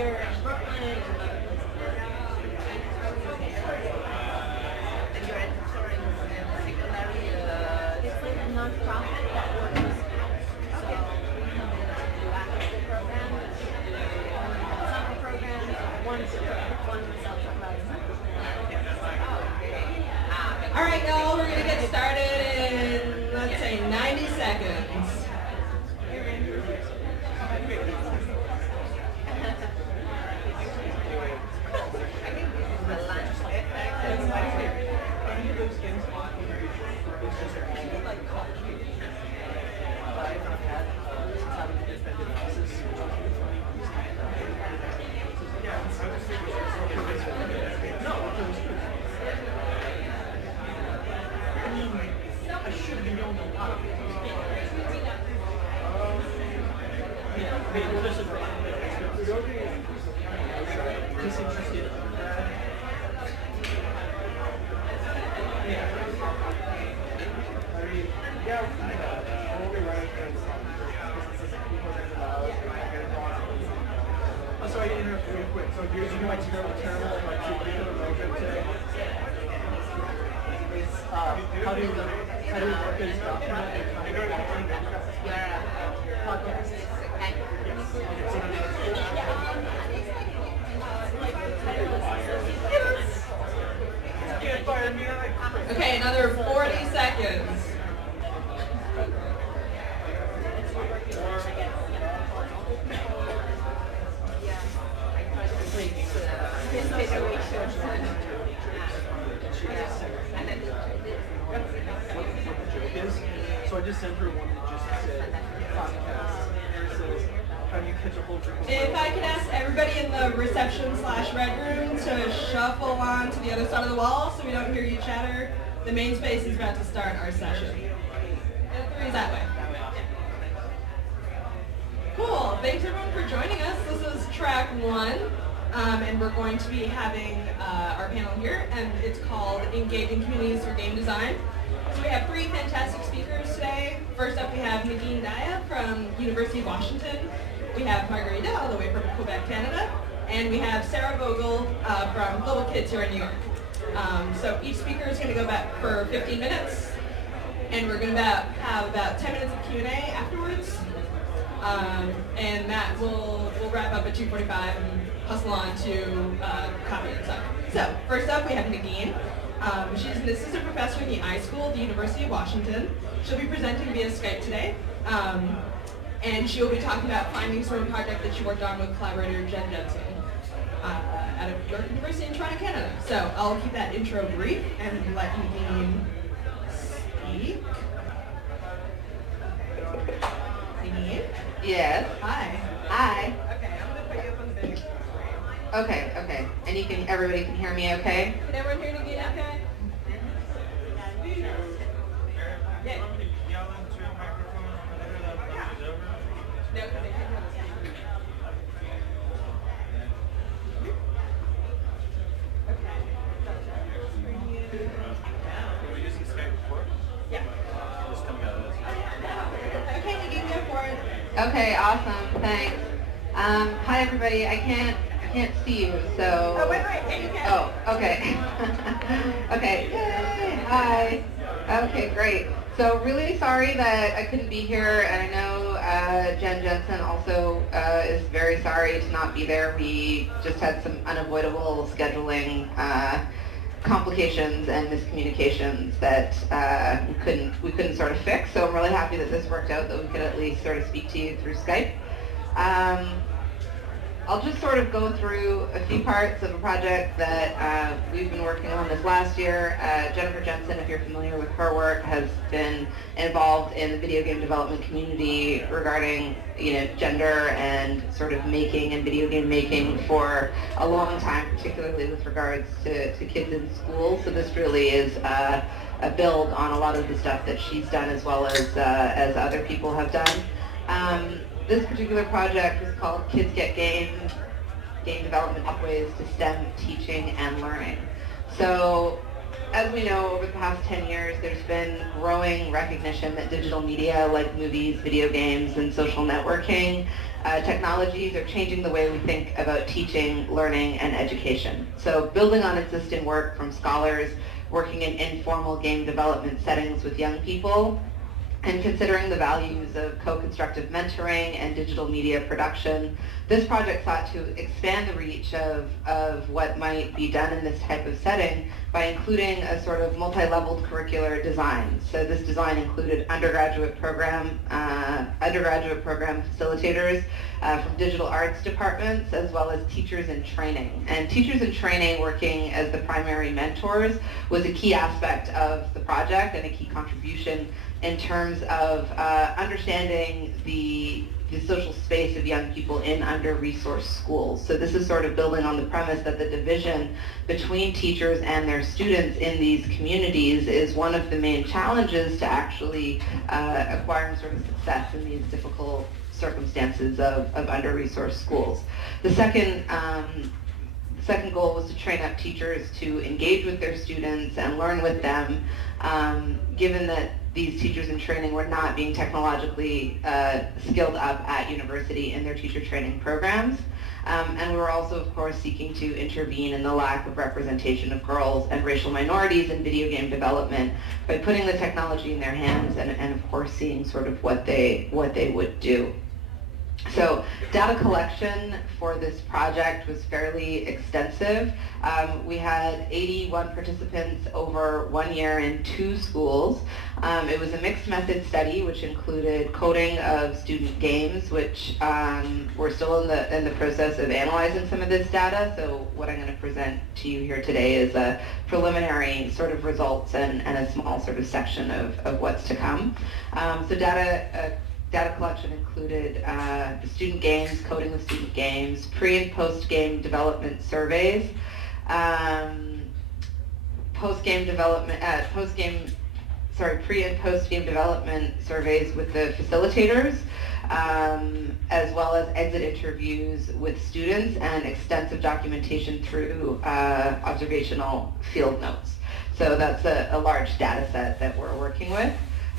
here in Brooklyn. And you're at particularly, it's like a non-profit that works with schools. So we come in and do after-school programs, summer programs, one I'll talk about it. All right, y'all, we're going to get started in, let's say, 90 seconds. Okay, another 40 seconds. So I just sent her one that just said podcast. It says, how do you catch a whole group of If I could ask everybody in the reception/red room to shuffle on to the other side of the wall so we don't hear you chatter. The main space is about to start our session. And 3 is that way. Cool. Thanks everyone for joining us. This is track 1. And we're going to be having our panel here, and it's called Engaging Communities Through Game Design. So we have 3 fantastic speakers today. First up, we have Negin Dahya from University of Washington. We have Margarita, all the way from Quebec, Canada. And we have Sara Vogel from Global Kids here in New York. So each speaker is going to go back for 15 minutes, and we're going to have about 10 minutes of Q&A afterwards. And that will wrap up at 2:45 and hustle on to coffee and stuff. So first up, we have Negin. She's an assistant professor in the I School at the University of Washington. She'll be presenting via Skype today. And she'll be talking about findings from a project that she worked on with collaborator Jenson out of York University in Toronto, Canada. So I'll keep that intro brief and let Negin speak. Negin? Yes. Hi. Hi. Okay, I'm going to put you up on the big screen. Okay. And everybody can hear me okay? Can everyone hear Negin okay? Yeah. No, they can't hear the speaker. Okay. Were we using Skype before? Yeah. Just coming out of this. Okay, Negin, go for it. Okay, awesome. Thanks. Hi everybody. I can't see you, so. Oh, wait, you can. Oh, okay. Okay. Yay. Hi. Okay, great. So really sorry that I couldn't be here, and I know Jenson also is very sorry to not be there. We just had some unavoidable scheduling complications and miscommunications that we couldn't sort of fix. So I'm really happy that this worked out, that we could at least sort of speak to you through Skype. I'll just sort of go through a few parts of a project that we've been working on this last year. Jenson, if you're familiar with her work, has been involved in the video game development community regarding, gender and sort of making and video game making for a long time, particularly with regards to kids in school. So this really is a build on a lot of the stuff that she's done, as well as other people have done. This particular project is called Kids Get Game Development Pathways to STEM Teaching and Learning. So as we know, over the past 10 years, there's been growing recognition that digital media like movies, video games, and social networking technologies are changing the way we think about teaching, learning, and education. So building on existing work from scholars working in informal game development settings with young people, and considering the values of co-constructive mentoring and digital media production, this project sought to expand the reach of what might be done in this type of setting by including a sort of multi-leveled curricular design. So this design included undergraduate program facilitators from digital arts departments, as well as teachers in training. And teachers in training working as the primary mentors was a key aspect of the project and a key contribution in terms of understanding the social space of young people in under-resourced schools. So this is sort of building on the premise that the division between teachers and their students in these communities is one of the main challenges to actually acquiring sort of success in these difficult circumstances of under-resourced schools. The second goal was to train up teachers to engage with their students and learn with them, given that these teachers in training were not being technologically skilled up at university in their teacher training programs. And we were also, of course, seeking to intervene in the lack of representation of girls and racial minorities in video game development by putting the technology in their hands and of course, seeing sort of what they would do. So data collection for this project was fairly extensive. We had 81 participants over 1 year in 2 schools. It was a mixed method study which included coding of student games, which we're still in the process of analyzing some of this data. So what I'm going to present to you here today is a preliminary sort of results and a small sort of section of what's to come. So data collection included the student games, coding the student games, pre and post game development surveys, pre and post game development surveys with the facilitators, as well as exit interviews with students and extensive documentation through observational field notes. So that's a large data set that we're working with.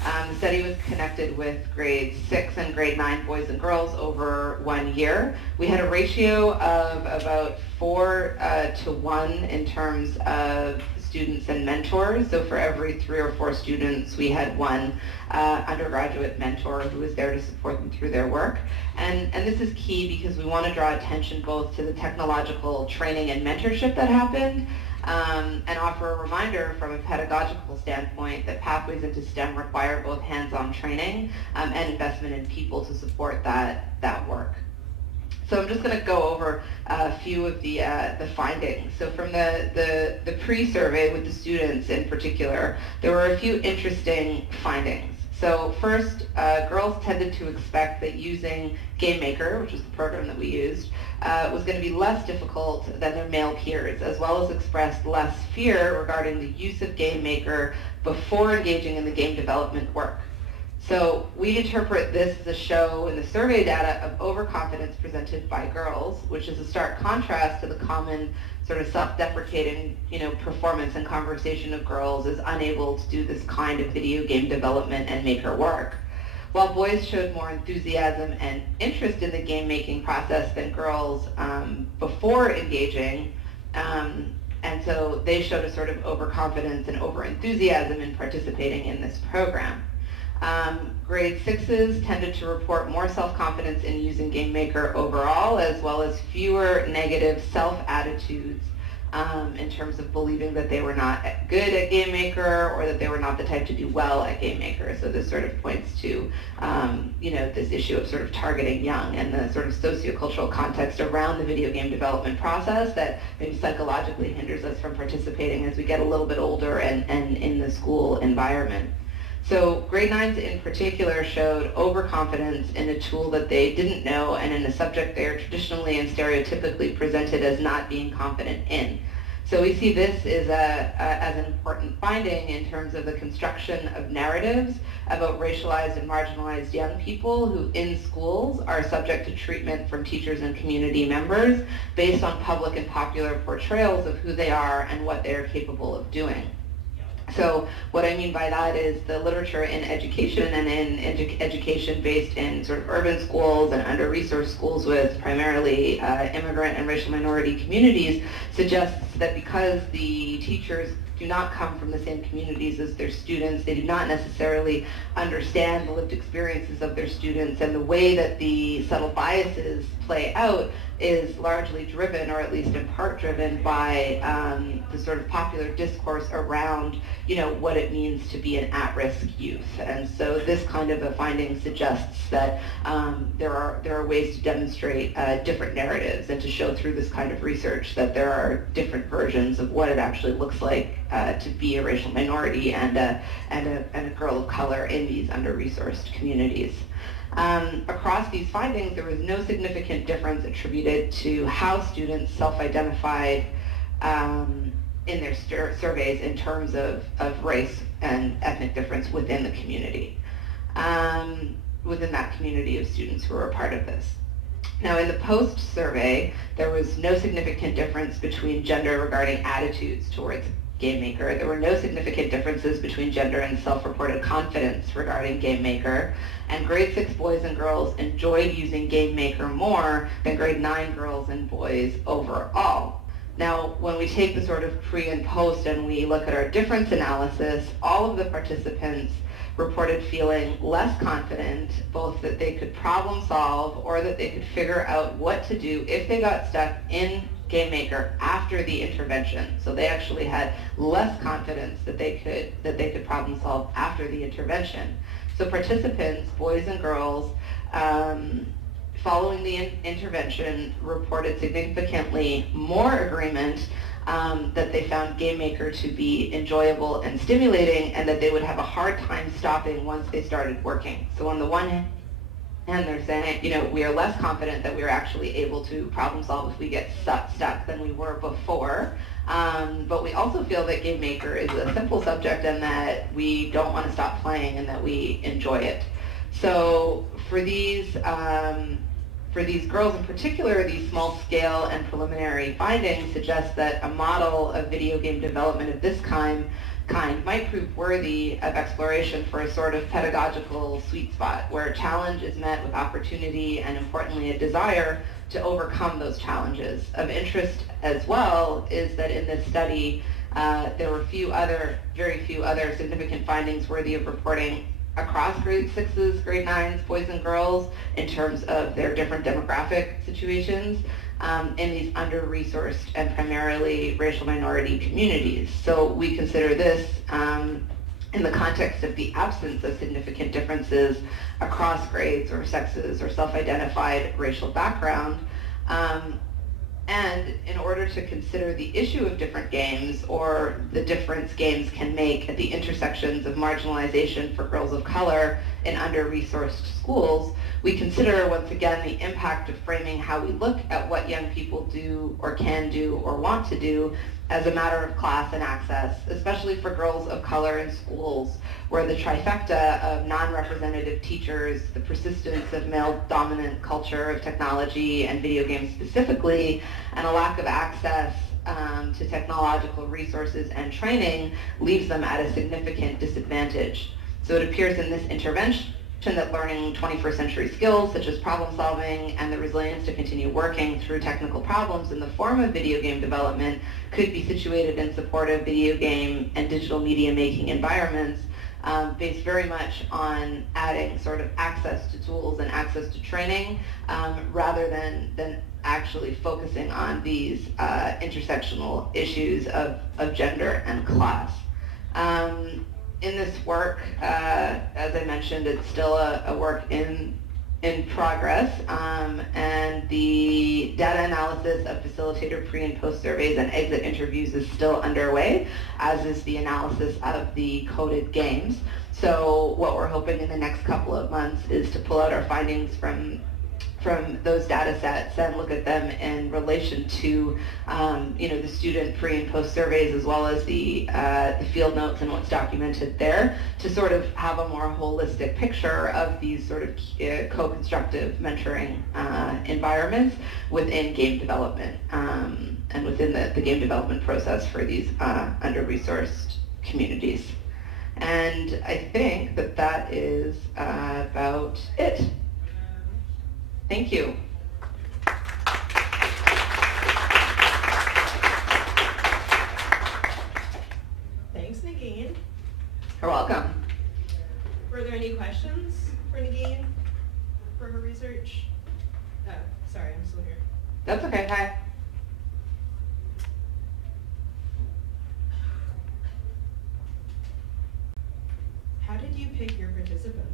The study was connected with grade 6 and grade 9 boys and girls over 1 year. We had a ratio of about 4 to 1 in terms of students and mentors. So for every 3 or 4 students, we had one undergraduate mentor who was there to support them through their work. And this is key because we want to draw attention both to the technological training and mentorship that happened, and offer a reminder from a pedagogical standpoint that pathways into STEM require both hands-on training and investment in people to support that work. So I'm just going to go over a few of the findings. So from the pre-survey with the students in particular, there were a few interesting findings. So first, girls tended to expect that using GameMaker, which is the program that we used, was going to be less difficult than their male peers, as well as expressed less fear regarding the use of GameMaker before engaging in the game development work. So we interpret this as a show in the survey data of overconfidence presented by girls, which is a stark contrast to the common sort of self-deprecating, performance and conversation of girls as unable to do this kind of video game development and maker work. While boys showed more enthusiasm and interest in the game-making process than girls before engaging, and so they showed a sort of overconfidence and overenthusiasm in participating in this program. Grade 6s tended to report more self-confidence in using GameMaker overall, as well as fewer negative self-attitudes in terms of believing that they were not good at GameMaker or that they were not the type to do well at GameMaker. So this sort of points to, this issue of sort of targeting young and the sort of sociocultural context around the video game development process that maybe psychologically hinders us from participating as we get a little bit older and in the school environment. So grade 9s in particular showed overconfidence in a tool that they didn't know and in a subject they are traditionally and stereotypically presented as not being confident in. So we see this as an important finding in terms of the construction of narratives about racialized and marginalized young people who in schools are subject to treatment from teachers and community members based on public and popular portrayals of who they are and what they are capable of doing. So what I mean by that is the literature in education and in education based in sort of urban schools and under-resourced schools with primarily immigrant and racial minority communities suggests that because the teachers do not come from the same communities as their students, they do not necessarily understand the lived experiences of their students, and the way that the subtle biases play out is largely driven, or at least in part driven, by the sort of popular discourse around, you know, what it means to be an at-risk youth. And so this kind of a finding suggests that there are ways to demonstrate different narratives and to show through this kind of research that there are different versions of what it actually looks like to be a racial minority and a girl of color in these under-resourced communities. Across these findings, there was no significant difference attributed to how students self-identified in their surveys in terms of race and ethnic difference within the community, within that community of students who were a part of this. Now, in the post survey, there was no significant difference between gender regarding attitudes towards Game Maker. There were no significant differences between gender and self-reported confidence regarding Game Maker, and grade 6 boys and girls enjoyed using Game Maker more than grade 9 girls and boys overall. Now, when we take the sort of pre and post and we look at our difference analysis, all of the participants reported feeling less confident, both that they could problem solve or that they could figure out what to do if they got stuck in Game Maker after the intervention. So they actually had less confidence that they could problem solve after the intervention. So participants, boys and girls, following the intervention reported significantly more agreement that they found Game Maker to be enjoyable and stimulating, and that they would have a hard time stopping once they started working. So on the one hand, they're saying, you know, we are less confident that we are actually able to problem solve if we get stuck than we were before. But we also feel that Game Maker is a simple subject and that we don't want to stop playing and that we enjoy it. So for these girls in particular, these small-scale and preliminary findings suggest that a model of video game development of this kind might prove worthy of exploration for a sort of pedagogical sweet spot where a challenge is met with opportunity and, importantly, a desire to overcome those challenges. Of interest as well is that in this study there were very few other significant findings worthy of reporting across grade 6s, grade 9s, boys and girls, in terms of their different demographic situations in these under-resourced and primarily racial minority communities. So we consider this in the context of the absence of significant differences across grades or sexes or self-identified racial background. And in order to consider the issue of different games or the difference games can make at the intersections of marginalization for girls of color in under-resourced schools, we consider once again the impact of framing how we look at what young people do or can do or want to do as a matter of class and access, especially for girls of color in schools, where the trifecta of non-representative teachers, the persistence of male-dominant culture of technology and video games specifically, and a lack of access to technological resources and training leaves them at a significant disadvantage. So it appears in this intervention that learning 21st century skills such as problem solving and the resilience to continue working through technical problems in the form of video game development could be situated in supportive video game and digital media making environments based very much on adding sort of access to tools and access to training rather than actually focusing on these intersectional issues of gender and class. In this work, as I mentioned, it's still a work in progress, and the data analysis of facilitator pre- and post surveys and exit interviews is still underway, as is the analysis of the coded games. So what we're hoping in the next couple of months is to pull out our findings from those data sets and look at them in relation to the student pre- and post surveys, as well as the field notes and what's documented there, to sort of have a more holistic picture of these sort of co-constructive mentoring environments within game development and within the game development process for these under-resourced communities. And I think that that is about it. Thank you. Thanks, Negin. You're welcome. Were there any questions for Negin for her research? Oh, sorry, I'm still here. That's okay. Hi. How did you pick your participants?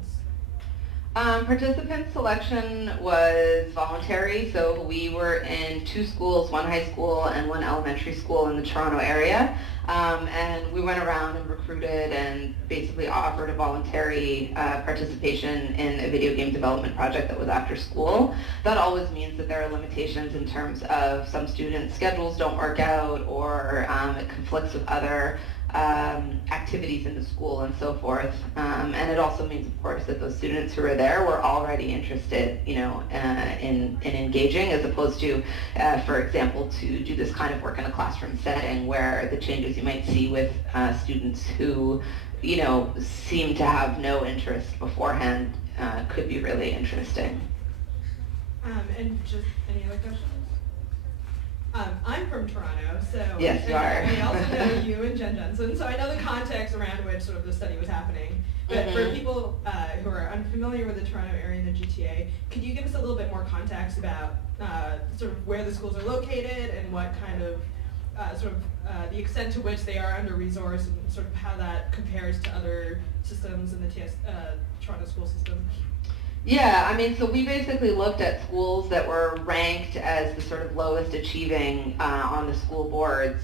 Participant selection was voluntary, so we were in 2 schools, 1 high school and 1 elementary school in the Toronto area, and we went around and recruited and basically offered a voluntary participation in a video game development project that was after school. That always means that there are limitations in terms of some students' schedules don't work out, or it conflicts with other activities in the school and so forth. And it also means, of course, that those students who are there were already interested, you know, in engaging, as opposed to, for example, to do this kind of work in a classroom setting where the changes you might see with students who, you know, seem to have no interest beforehand could be really interesting. And just any other questions? I'm from Toronto, so yes, you are. I also know you and Jenson, so I know the context around which sort of the study was happening. But for people who are unfamiliar with the Toronto area and the GTA, could you give us a little bit more context about sort of where the schools are located and what kind of the extent to which they are under-resourced and sort of how that compares to other systems in the Toronto school system? Yeah, I mean, so we basically looked at schools that were ranked as the sort of lowest achieving on the school board's,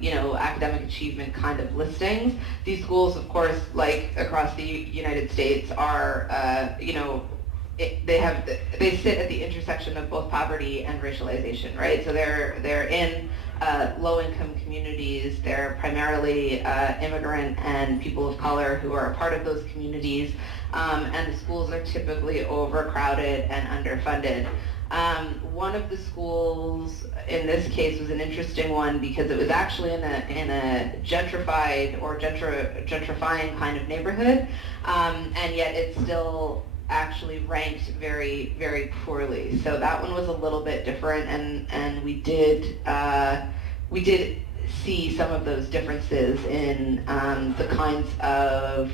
you know, academic achievement kind of listings. These schools, of course, like across the United States, are, you know, they sit at the intersection of both poverty and racialization, right? So they're in low-income communities. They're primarily immigrant and people of color who are a part of those communities. And the schools are typically overcrowded and underfunded. One of the schools in this case was an interesting one because it was actually in a gentrified or gentrifying kind of neighborhood, and yet it's still actually ranked very, very poorly. So that one was a little bit different, and we did see some of those differences in the kinds of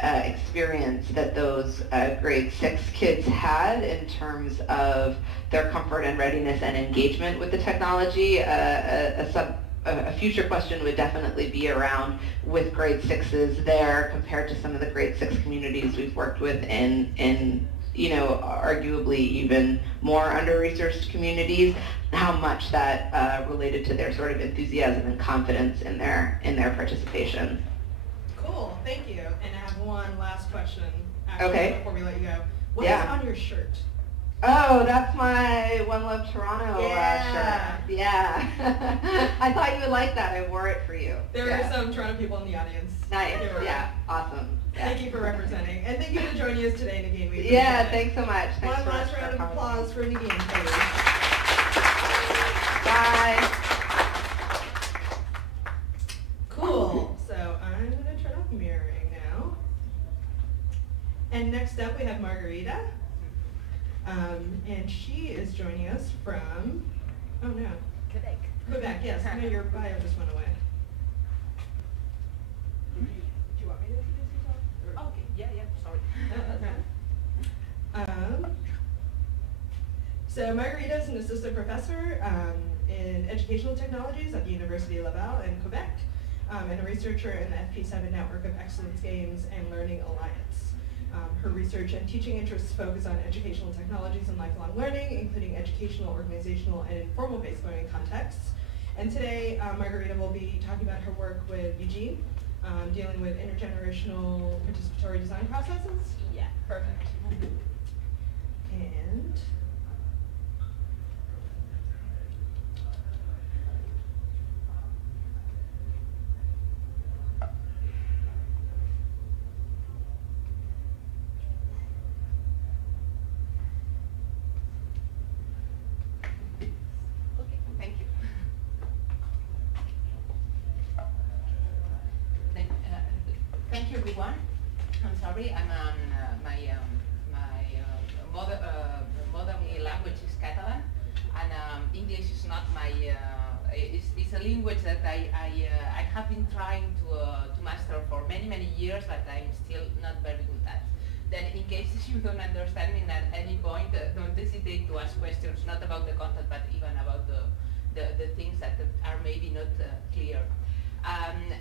experience that those grade 6 kids had in terms of their comfort and readiness and engagement with the technology. A future question would definitely be around with grade 6s there compared to some of the grade 6 communities we've worked with in you know, arguably even more under-resourced communities, how much that related to their sort of enthusiasm and confidence in their participation. Cool, thank you. And I have one last question before we let you go. What is on your shirt? Oh, that's my One Love Toronto shirt. Yeah. I thought you would like that. I wore it for you. There are some Toronto people in the audience. Nice. Yeah. Awesome. Yeah. Thank you for representing. And thank you for joining us today, Negin. We thanks so much. Thanks one last round of applause for Negin, please. Bye. Cool. So I'm going to turn off mirroring now. And next up we have Margarita. And she is joining us from, oh no. Quebec. Quebec, yes. I know your bio just went away. Do you want me to introduce yourself? Oh, okay, yeah, sorry. No, that's fine. So Margarita is an assistant professor in educational technologies at the University of Laval in Quebec, and a researcher in the FP7 Network of Excellence Games and Learning Alliance. Her research and teaching interests focus on educational technologies and lifelong learning, including educational, organizational, and informal-based learning contexts. And today, Margarita will be talking about her work with Eugène, dealing with intergenerational participatory design processes. Yeah. Perfect. And everyone. I'm sorry, my mother language is Catalan, and English is not my. It's a language that I have been trying to master for many years, but I'm still not very good at. Then, in case you don't understand me at any point, don't hesitate to ask questions, not about the content, but even about the things that are maybe not clear.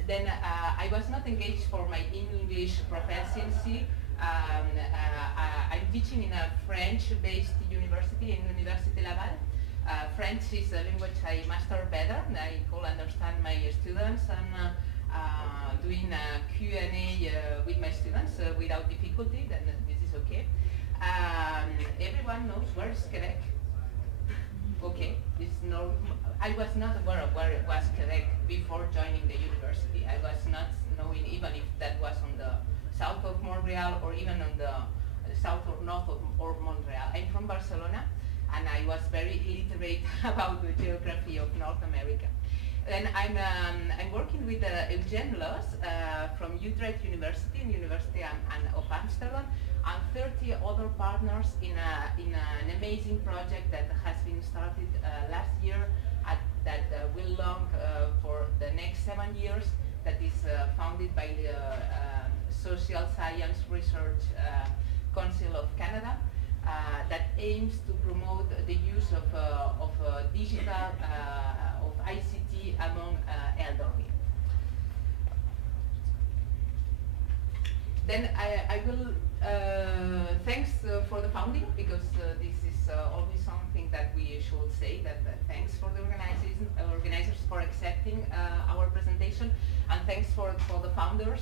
Then I was not engaged for my English proficiency. I'm teaching in a French-based university, in Université Laval. French is a language I master better. I could understand my students and doing a Q&A with my students without difficulty, then this is okay. Everyone knows where is Quebec? Okay, I was not aware of where it was Quebec before joining the university. I was not knowing even if that was on the south of Montreal or even on the south or north of Montreal. I'm from Barcelona, and I was very illiterate about the geography of North America. And I'm working with Eugène Loos from Utrecht University and University of Amsterdam, and 30 other partners in an amazing project that has been started last year that will long for the next 7 years, that is founded by the Social Science Research Council of Canada, that aims to promote the use of digital, of ICT among elderly. Then I will thanks for the founding, because this is always something that we should say, that thanks for the organizers for accepting our presentation, and thanks for the founders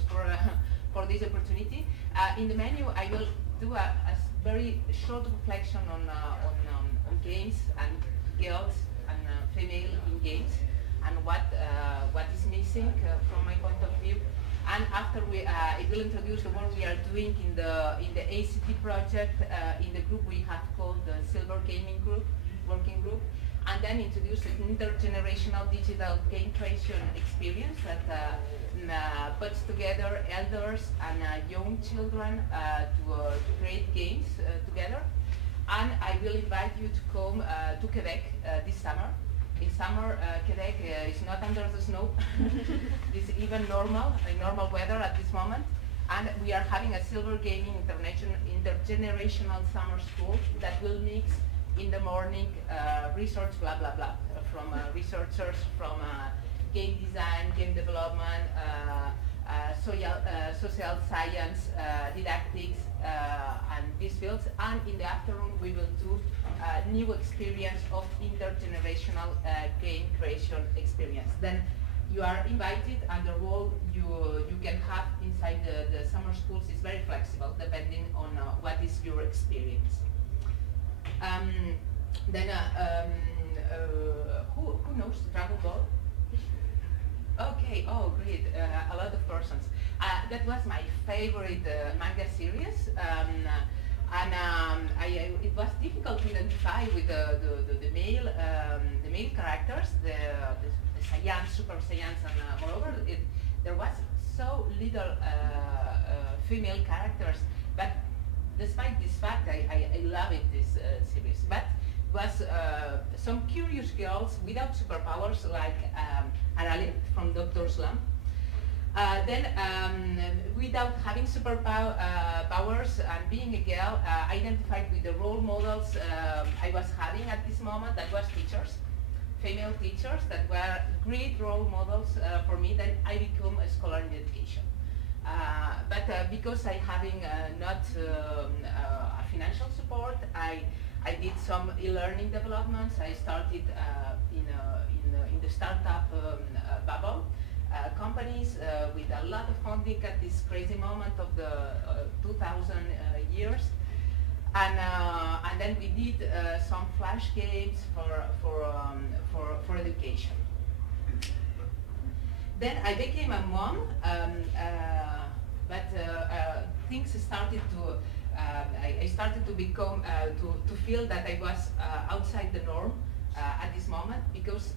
for this opportunity. In the menu, I will do a very short reflection on games and girls and female in games, and what is missing from my point of view. And after I will introduce the work we are doing in the ACT project, in the group we have called the Silver Gaming Group, working group, and then introduce an intergenerational digital game creation experience that puts together elders and young children to create games together. And I will invite you to come to Quebec this summer. In summer, Quebec is not under the snow. It's even normal weather at this moment. And we are having a Silver Gaming intergenerational summer school that will mix in the morning research, blah, blah, blah, from researchers from game design, game development, social science, didactics, and these fields. And in the afternoon, we will do a new experience of intergenerational game creation experience. Then you are invited, and the role you can have inside the summer schools is very flexible, depending on what is your experience. Who knows Dragon Ball? Okay, oh great, a lot of persons. That was my favorite manga series, it was difficult to identify with the male characters, the Saiyans, Super Saiyans, and moreover, there was so little female characters. But despite this fact, I love it, this series. But was some curious girls without superpowers, like Arale from Dr. Slump. Then, without having superpowers and being a girl, identified with the role models I was having at this moment, that was teachers, female teachers that were great role models for me. Then I became a scholar in education. But because I having not a financial support, I did some e-learning developments. I started in the startup bubble companies with a lot of funding at this crazy moment of the 2000 years, and then we did some flash games for education. Then I became a mom, but things started to. I started to become to feel that I was outside the norm at this moment, because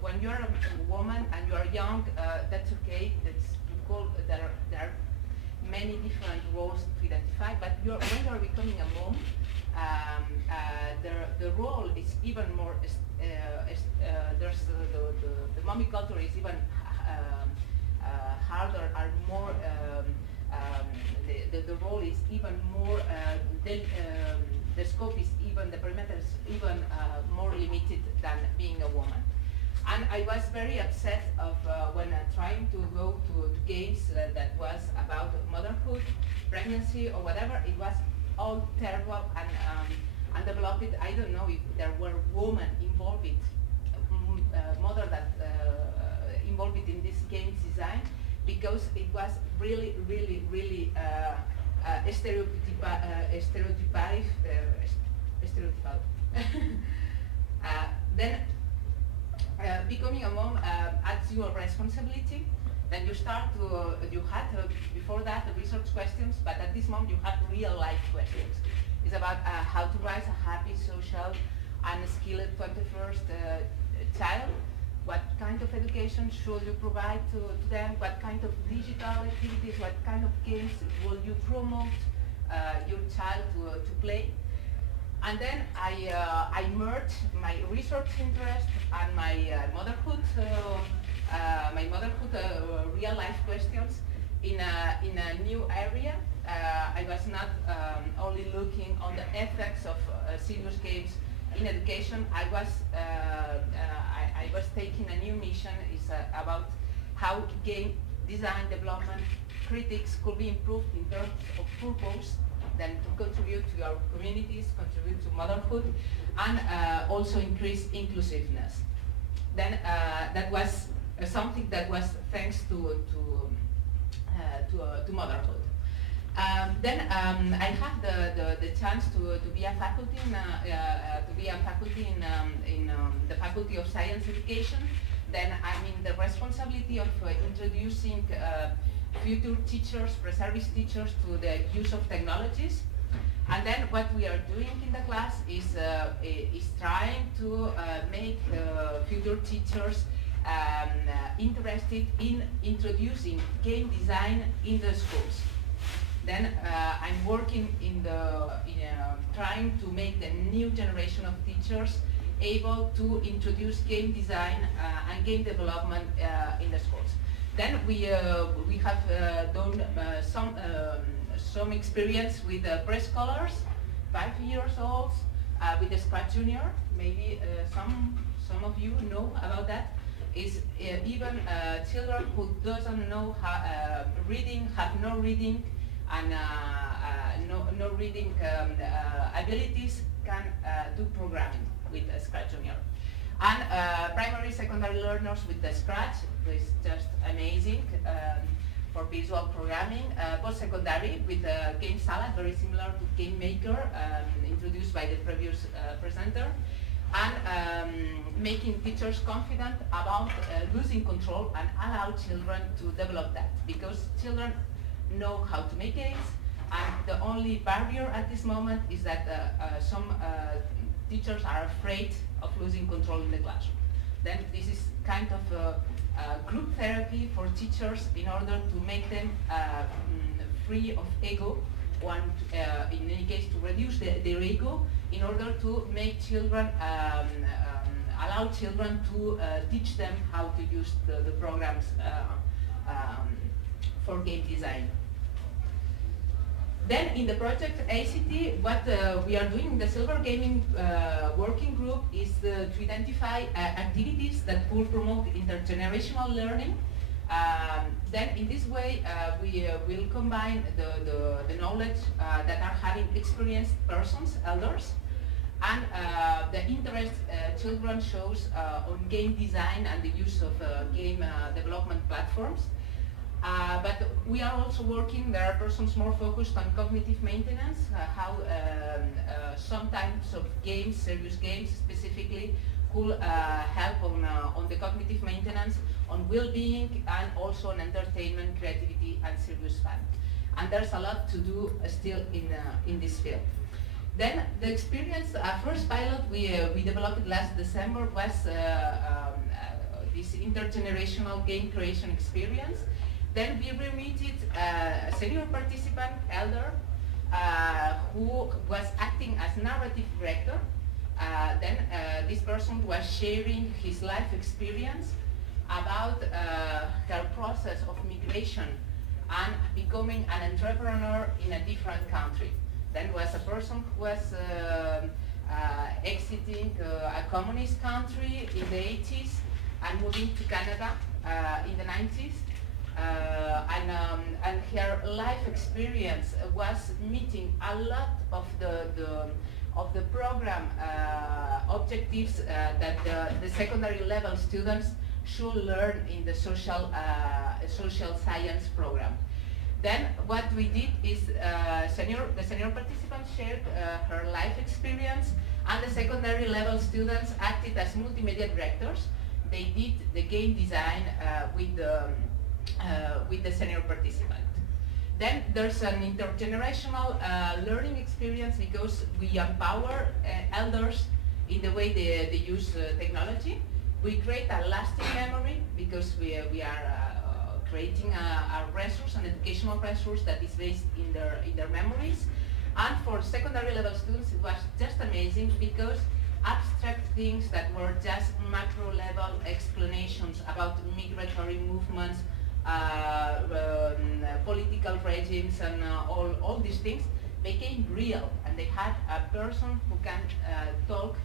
when you're a woman and you are young, that's okay. That's you call many different roles to identify, but when you're becoming a mom, the role is even more, there's the mommy culture is even harder, and more, the role is even more, the scope is even, the perimeter is even more limited than being a woman. And I was very upset of when trying to go to games that was about motherhood, pregnancy, or whatever. It was all terrible and undeveloped. I don't know if there were women involved, mother that involved in this games design, because it was really, really, really stereotypical. Then becoming a mom adds you a responsibility. Then you start to, you had before that the research questions, but at this moment you have real life questions. It's about how to raise a happy, social, and skilled 21st child. What kind of education should you provide to them? What kind of digital activities, what kind of games will you promote your child to play? And then I merged my research interest and my motherhood real life questions in a new area. I was not only looking on the effects of serious games in education. I was taking a new mission. It's about how game design development critics could be improved in terms of purpose, then to contribute to our communities, contribute to motherhood, and also increase inclusiveness. Then that was something that was thanks to motherhood. Then I had the chance to be a faculty in the Faculty of Science Education. Then I'm in the responsibility of introducing future teachers, pre-service teachers, to the use of technologies. And then what we are doing in the class is trying to make future teachers interested in introducing game design in the schools. Then I'm working in trying to make the new generation of teachers able to introduce game design and game development in the schools. Then we have done some experience with pre-scholars, 5 years old, with the Scratch Junior. Maybe some of you know about that. Is even children who doesn't know how, reading, have no reading and no reading abilities, can do programming with Scratch Junior. And primary, secondary learners with the Scratch is just amazing for visual programming. Post-secondary with Game Salad, very similar to Game Maker, introduced by the previous presenter. And making teachers confident about losing control and allow children to develop that, because children know how to make games, and the only barrier at this moment is that some teachers are afraid of losing control in the classroom. Then this is kind of group therapy for teachers in order to make them free of ego, in any case to reduce their ego, in order to make children, allow children to teach them how to use the programs for game design. Then in the project ACT, what we are doing in the Silver Gaming Working Group is to identify activities that will promote intergenerational learning. Then in this way, we will combine the knowledge that are having experienced persons, elders, and the interest children shows on game design and the use of game development platforms. But we are also working, there are persons more focused on cognitive maintenance, how some types of games, serious games specifically, could help on the cognitive maintenance, on well-being, and also on entertainment, creativity, and serious fun. And there's a lot to do still in this field. Then the experience, first pilot we developed last December was this intergenerational game creation experience. Then we remitted a senior participant, elder, who was acting as narrative director. Then this person was sharing his life experience about her process of migration and becoming an entrepreneur in a different country. Then was a person who was exiting a communist country in the 80s and moving to Canada in the 90s. And her life experience was meeting a lot of the program objectives that the secondary level students should learn in the social science program. Then what we did is the senior participants shared her life experience, and the secondary level students acted as multimedia directors. They did the game design with the senior participant. Then there's an intergenerational learning experience because we empower elders in the way they use technology. We create a lasting memory because we are creating a resource, an educational resource that is based in their memories. And for secondary level students, it was just amazing because abstract things that were just macro level explanations about migratory movements, political regimes, and all these things became real, and they had a person who can talk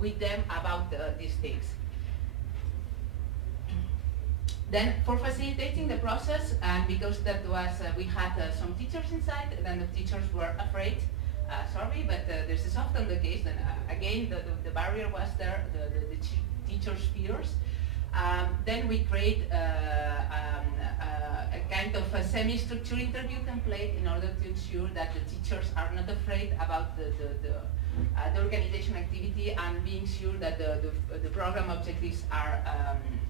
with them about these things. Then for facilitating the process, and because that was, we had some teachers inside, then the teachers were afraid, sorry, but this is often the case, and again, the barrier was there, the teachers' fears. Then we create a kind of a semi-structured interview template in order to ensure that the teachers are not afraid about the organization activity and being sure that the program objectives are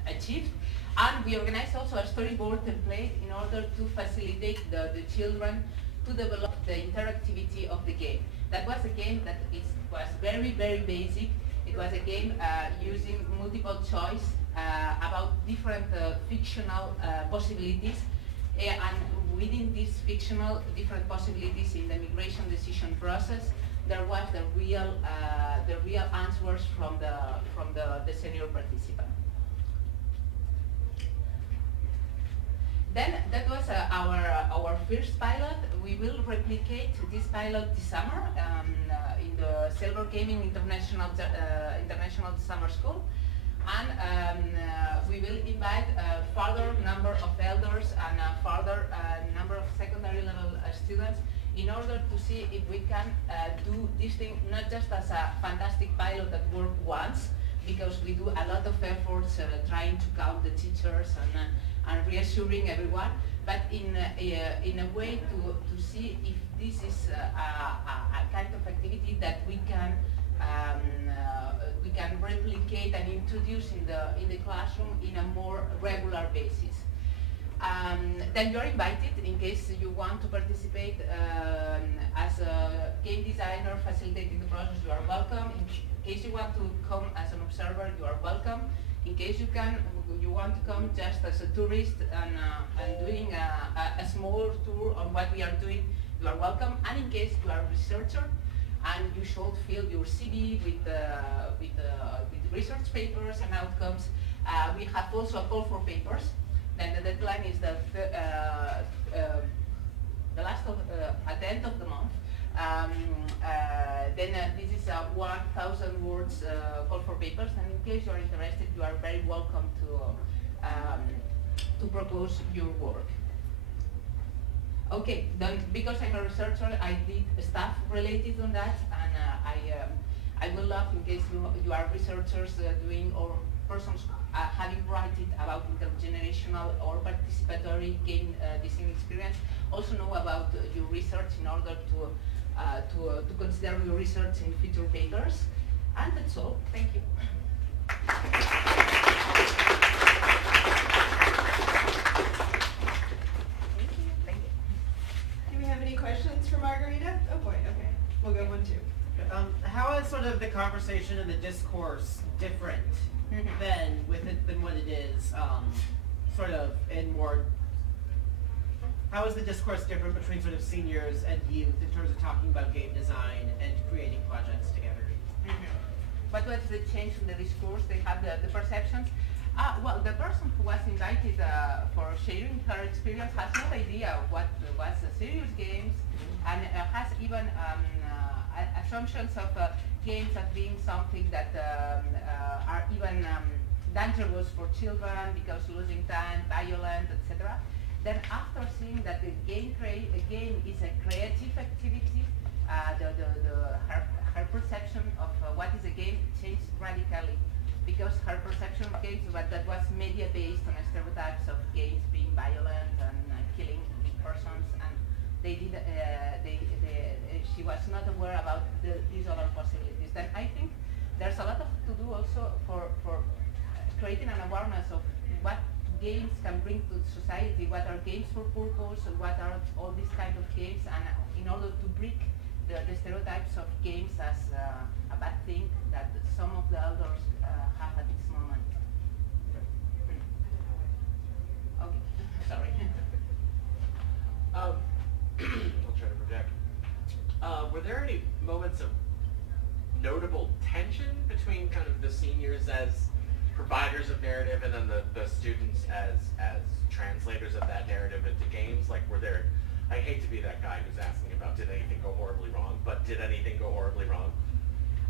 achieved. And we organize also a storyboard template in order to facilitate the children to develop the interactivity of the game. That was a game that was very, very basic. It was a game using multiple choice about different fictional possibilities, and within these fictional different possibilities in the migration decision process, there was the real answers from the senior participant. Then that was our first pilot. We will replicate this pilot this summer in the Silver Gaming International Summer School, and we will invite a further number of elders and a further number of secondary level students in order to see if we can do this thing not just as a fantastic pilot that worked once, because we do a lot of efforts trying to count the teachers and reassuring everyone, but in a way to see if this is a kind of activity that we can replicate and introduce in the classroom in a more regular basis. Then you're invited in case you want to participate as a game designer facilitating the process. You are welcome. In case you want to come as an observer, you are welcome. In case you want to come just as a tourist and doing a small tour on what we are doing, you are welcome. And in case you are a researcher and you should fill your CV with research papers and outcomes, we have also a call for papers. Then the deadline is the last of at the end of the month. Then this is a 1,000 words call for papers, and in case you are interested, you are very welcome to propose your work. Okay, then because I'm a researcher, I did stuff related on that, and I would love, in case you are researchers doing or persons having written about intergenerational or participatory game design experience, also know about your research in order to consider your research in future papers. And that's all. Thank you. Thank you. Do we have any questions for Margarita? Oh boy, okay. We'll go one, two. How is sort of the conversation and the discourse different than what it is sort of in more how is the discourse different between sort of seniors and youth in terms of talking about game design and creating projects together? What was the change in the discourse? They have the perceptions. Well, the person who was invited for sharing her experience has no idea of what was serious games, and has even assumptions of games as being something that are even dangerous for children because losing time, violent, etc. Then after seeing that the game is a creative activity, her perception of what is a game changed radically, because her perception of games that was media based on stereotypes of games being violent and killing persons, and she was not aware about these other possibilities. Then I think there's a lot to do also for creating an awareness of what games can bring to society, what are games for purpose, what are all these kind of games, and in order to break the stereotypes of games as a bad thing that some of the elders have at this moment. Okay, sorry. I'll try to project. Were there any moments of notable tension between kind of the seniors as providers of narrative and then the students as translators of that narrative into games? Like, were there, I hate to be that guy who's asking about did anything go horribly wrong, but did anything go horribly wrong?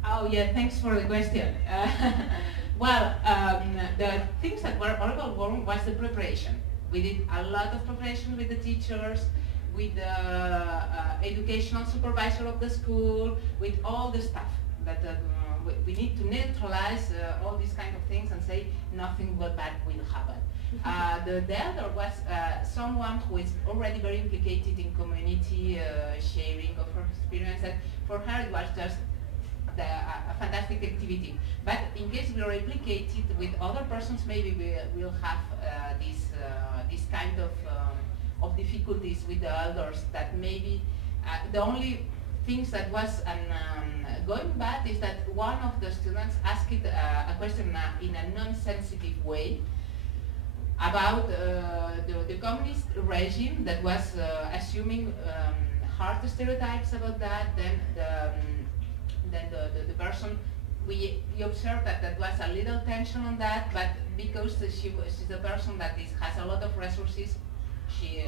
Oh yeah, thanks for the question. Well, the things that were horribly wrong was the preparation. We did a lot of preparation with the teachers, with the educational supervisor of the school, with all the staff. That we need to neutralize all these kind of things and say nothing bad will happen. The elder was someone who is already very implicated in community sharing of her experience. That for her it was just a fantastic activity. But in case we replicate it with other persons, maybe we will have this kind of difficulties with the elders. That maybe the only things that was going bad is that one of the students asked a question in a non-sensitive way about the communist regime that was assuming hard stereotypes about that. Then the person, we observed that was a little tension on that, but because she's a person that has a lot of resources, she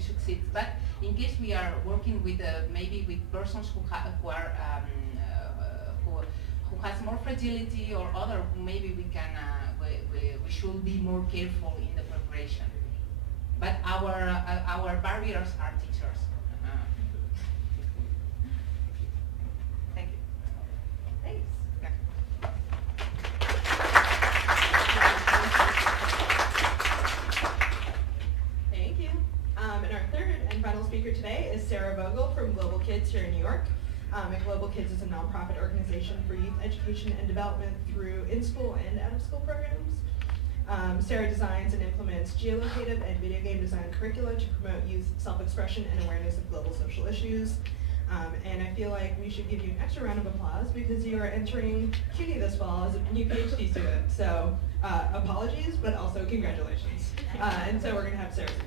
succeeds. But in case we are working with maybe with persons who has more fragility or other, maybe we can we should be more careful in the preparation. But our barriers are teachers. Thank you. Thanks. Thank you. And our third and final speaker today is Sara Vogel from Global Kids here in New York. And Global Kids is a nonprofit organization for youth education and development through in-school and out-of-school programs. Sara designs and implements geolocated and video game design curricula to promote youth self-expression and awareness of global social issues. And I feel like we should give you an extra round of applause because you are entering CUNY this fall as a new PhD student. So apologies, but also congratulations. And so we're going to have Sara speak.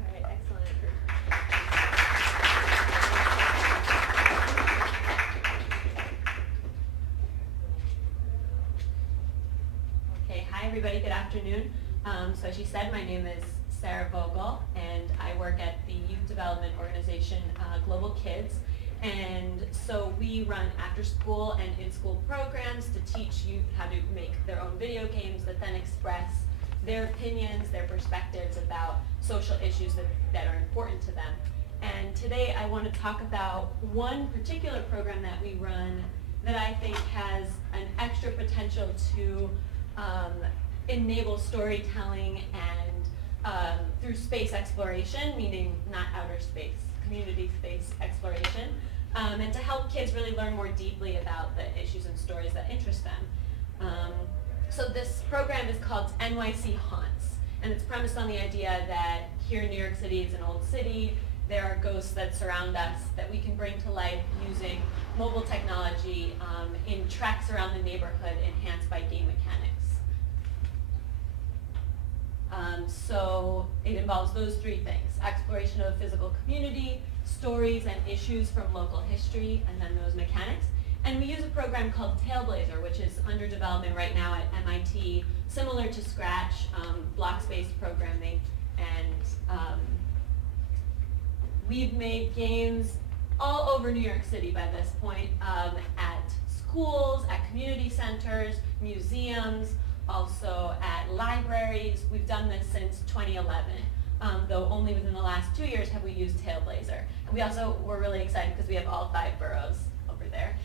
All right, excellent. Okay, hi everybody, good afternoon. So as she said, my name is Sara Vogel, and I work at the youth development organization Global Kids. And so we run after-school and in-school programs to teach youth how to make their own video games that then express their opinions, their perspectives about social issues that are important to them. And today I want to talk about one particular program that we run that I think has an extra potential to enable storytelling and through space exploration, meaning not outer space, community space exploration, and to help kids really learn more deeply about the issues and stories that interest them. So this program is called NYC Haunts, and it's premised on the idea that here in New York City, it's an old city, there are ghosts that surround us that we can bring to life using mobile technology in tracks around the neighborhood enhanced by game mechanics. So it involves those three things: exploration of physical community, stories and issues from local history, and then those mechanics. And we use a program called TailBlaze, which is under development right now at MIT, similar to Scratch, blocks-based programming. And we've made games all over New York City by this point, at schools, at community centers, museums, also at libraries. We've done this since 2011, though only within the last 2 years have we used TailBlaze. And we also were really excited because we have all 5 boroughs over there,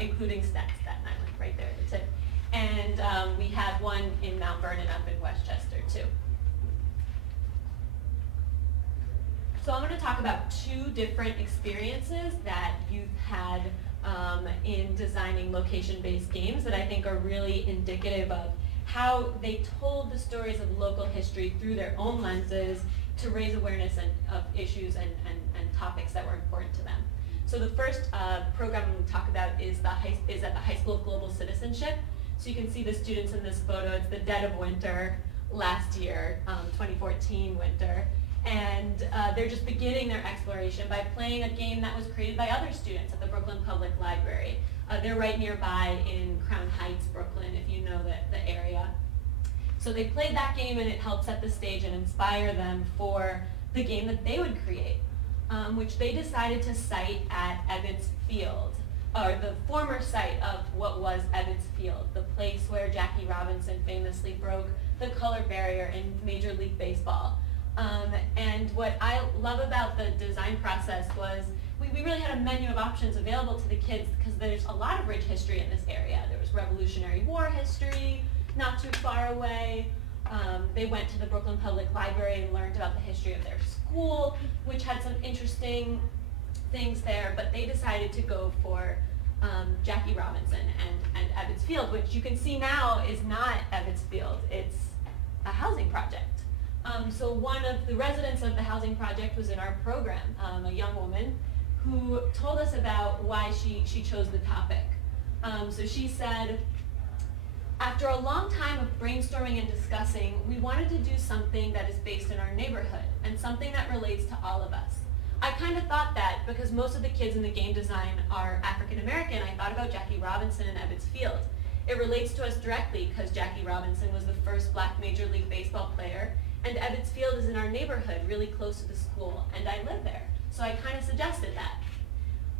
including Staten Island, right there at the tip. And we have one in Mount Vernon up in Westchester, too. So I'm going to talk about 2 different experiences that you've had in designing location-based games that I think are really indicative of how they told the stories of local history through their own lenses to raise awareness of issues and topics that were important to them. So the first program I'm going to talk about is at the High School of Global Citizenship. So you can see the students in this photo. It's the dead of winter last year, 2014 winter. And they're just beginning their exploration by playing a game that was created by other students at the Brooklyn Public Library. They're right nearby in Crown Heights, Brooklyn, if you know the area. So they played that game, and it helped set the stage and inspire them for the game that they would create, which they decided to site at Ebbets Field, or the former site of what was Ebbets Field, the place where Jackie Robinson famously broke the color barrier in Major League Baseball. And what I love about the design process was we really had a menu of options available to the kids because there's a lot of rich history in this area. There was Revolutionary War history, not too far away. They went to the Brooklyn Public Library and learned about the history of their school, which had some interesting things there, but they decided to go for Jackie Robinson and Ebbets Field, which you can see now is not Ebbets Field. It's a housing project. So one of the residents of the housing project was in our program, a young woman who told us about why she chose the topic. So she said, after a long time of brainstorming and discussing, we wanted to do something that is based in our neighborhood and something that relates to all of us. I kind of thought that because most of the kids in the game design are African American, I thought about Jackie Robinson and Ebbets Field. It relates to us directly because Jackie Robinson was the first Black Major League Baseball player, and Ebbets Field is in our neighborhood, really close to the school, and I live there. So I kind of suggested that.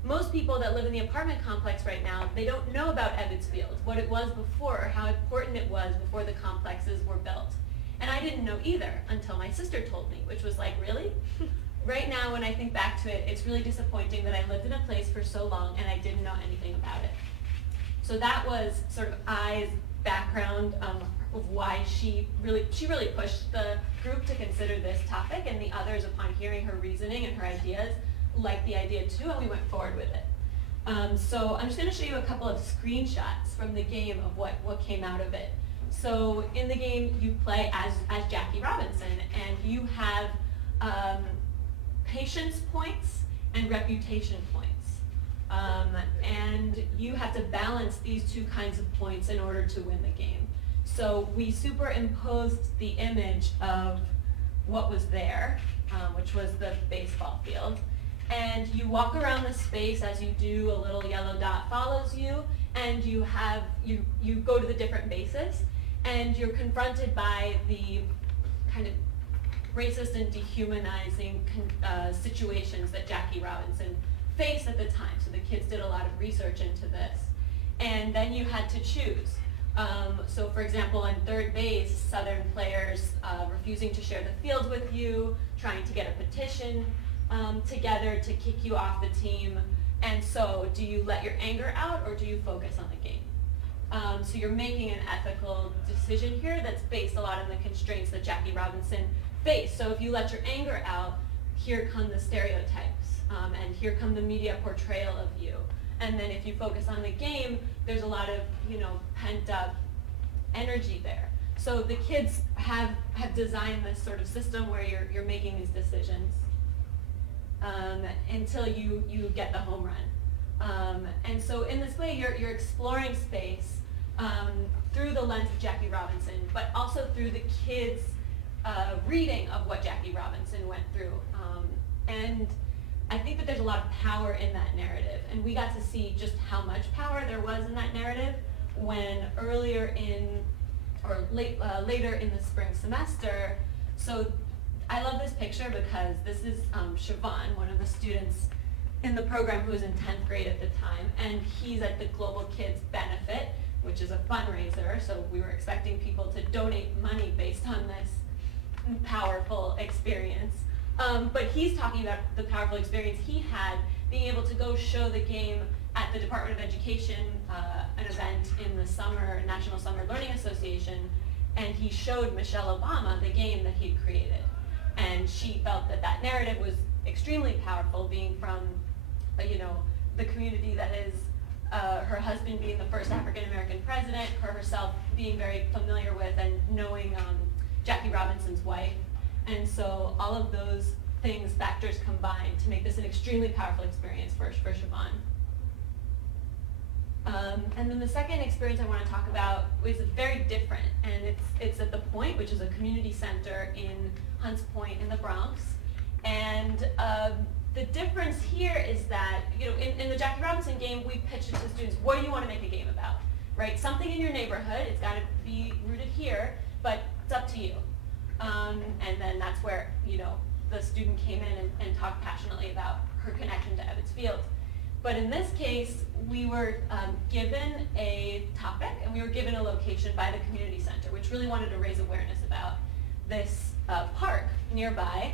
Most people that live in the apartment complex right now, they don't know about Ebbets Field, what it was before, or how important it was before the complexes were built. And I didn't know either until my sister told me, which was like, really? Right now, when I think back to it, it's really disappointing that I lived in a place for so long and I didn't know anything about it. So that was sort of I's background of why she really pushed the group to consider this topic, and the others, upon hearing her reasoning and her ideas, liked the idea too, and we went forward with it. So I'm just going to show you a couple of screenshots from the game of what came out of it. So in the game, you play as Jackie Robinson, and you have patience points and reputation points. And you have to balance these 2 kinds of points in order to win the game. So we superimposed the image of what was there, which was the baseball field. And you walk around the space as you do, a little yellow dot follows you, and you go to the different bases, and you're confronted by the kind of racist and dehumanizing situations that Jackie Robinson faced at the time. So the kids did a lot of research into this. And then you had to choose. So for example, on third base, Southern players refusing to share the field with you, trying to get a petition together to kick you off the team. And so do you let your anger out, or do you focus on the game? So you're making an ethical decision here that's based a lot on the constraints that Jackie Robinson faced. So if you let your anger out, here come the stereotypes, and here come the media portrayal of you. And then if you focus on the game, there's a lot of, pent up energy there. So the kids have designed this sort of system where you're making these decisions until you get the home run. And so in this way, you're exploring space through the lens of Jackie Robinson, but also through the kids' reading of what Jackie Robinson went through. And I think that there's a lot of power in that narrative, and we got to see just how much power there was in that narrative when later in the spring semester. So I love this picture because this is Siobhan, one of the students in the program who was in 10th grade at the time, and he's at the Global Kids Benefit, which is a fundraiser, so we were expecting people to donate money based on this powerful experience. But he's talking about the powerful experience he had being able to go show the game at the Department of Education, an event in the summer, National Summer Learning Association, and he showed Michelle Obama the game that he'd created. And she felt that that narrative was extremely powerful, being from, the community that is her husband being the first African-American president, her herself being very familiar with and knowing Jackie Robinson's wife. And so all of those factors combined to make this an extremely powerful experience for Siobhan. And then the second experience I want to talk about is very different, and it's at The Point, which is a community center in Hunts Point in the Bronx. And the difference here is that, in the Jackie Robinson game, we pitched it to students, what do you want to make a game about, right? Something in your neighborhood, it's got to be rooted here, but it's up to you. And then that's where, the student came in and talked passionately about her connection to Ebbets Field. But in this case, we were given a topic and we were given a location by the community center, which really wanted to raise awareness about this park nearby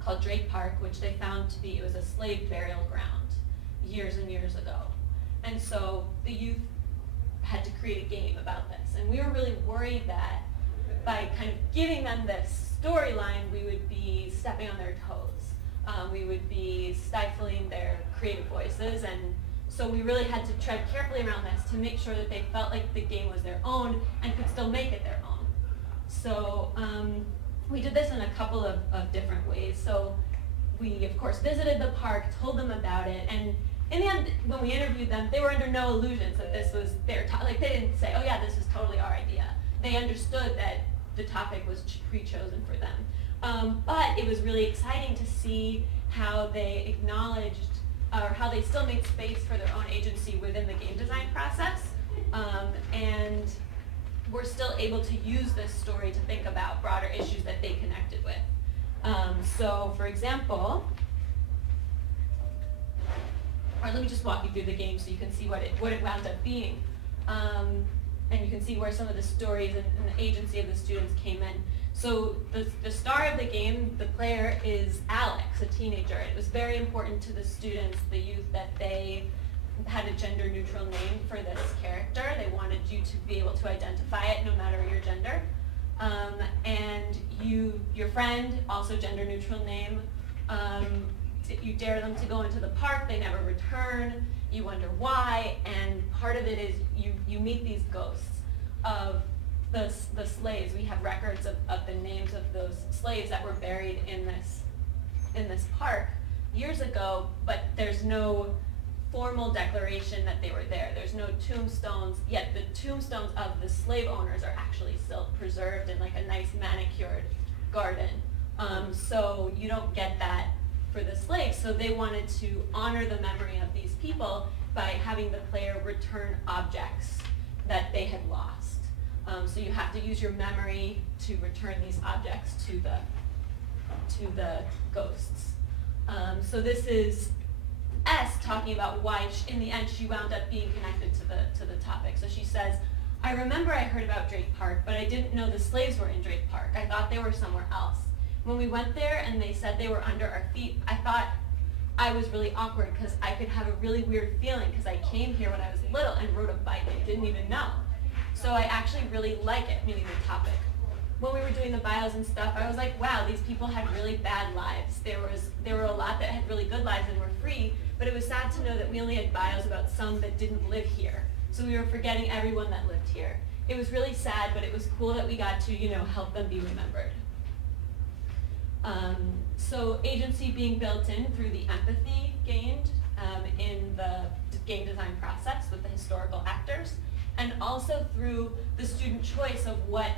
called Drake Park, which they found to be, it was a slave burial ground years and years ago. And so the youth had to create a game about this. And we were really worried that by kind of giving them this storyline, we would be stepping on their toes. We would be stifling their creative voices, and so we really had to tread carefully around this to make sure that they felt like the game was their own and could still make it their own. So we did this in a couple of different ways. So we, of course, visited the park, told them about it, and in the end, when we interviewed them, they were under no illusions that this was their topic. They didn't say, oh yeah, this is totally our idea. They understood that the topic was pre-chosen for them. But it was really exciting to see how they acknowledged, or how they still made space for their own agency within the game design process, and were still able to use this story to think about broader issues that they connected with. So, for example, or let me just walk you through the game so you can see what it wound up being. And you can see where some of the stories and the agency of the students came in. So the star of the game, the player, is Alex, a teenager. It was very important to the students, the youth, that they had a gender-neutral name for this character. They wanted you to be able to identify it no matter your gender. And your friend, also gender-neutral name. You dare them to go into the park, they never return. You wonder why, and part of it is you meet these ghosts of the slaves. We have records of the names of those slaves that were buried in this park years ago, but there's no formal declaration that they were there. There's no tombstones, yet the tombstones of the slave owners are actually still preserved in like a nice manicured garden. So you don't get that for the slaves, so they wanted to honor the memory of these people by having the player return objects that they had lost. So you have to use your memory to return these objects to the ghosts. So this is S talking about why, in the end, she wound up being connected to the topic. So she says, I remember I heard about Drake Park, but I didn't know the slaves were in Drake Park. I thought they were somewhere else. When we went there and they said they were under our feet, I thought I was really awkward because I could have a really weird feeling because I came here when I was little and rode a bike and didn't even know. So I actually really like it, meaning the topic. When we were doing the bios and stuff, I was like, wow, these people had really bad lives. There were a lot that had really good lives and were free, but it was sad to know that we only had bios about some that didn't live here. So we were forgetting everyone that lived here. It was really sad, but it was cool that we got to, help them be remembered. So agency being built in through the empathy gained in the game design process with the historical actors, and also through the student choice of what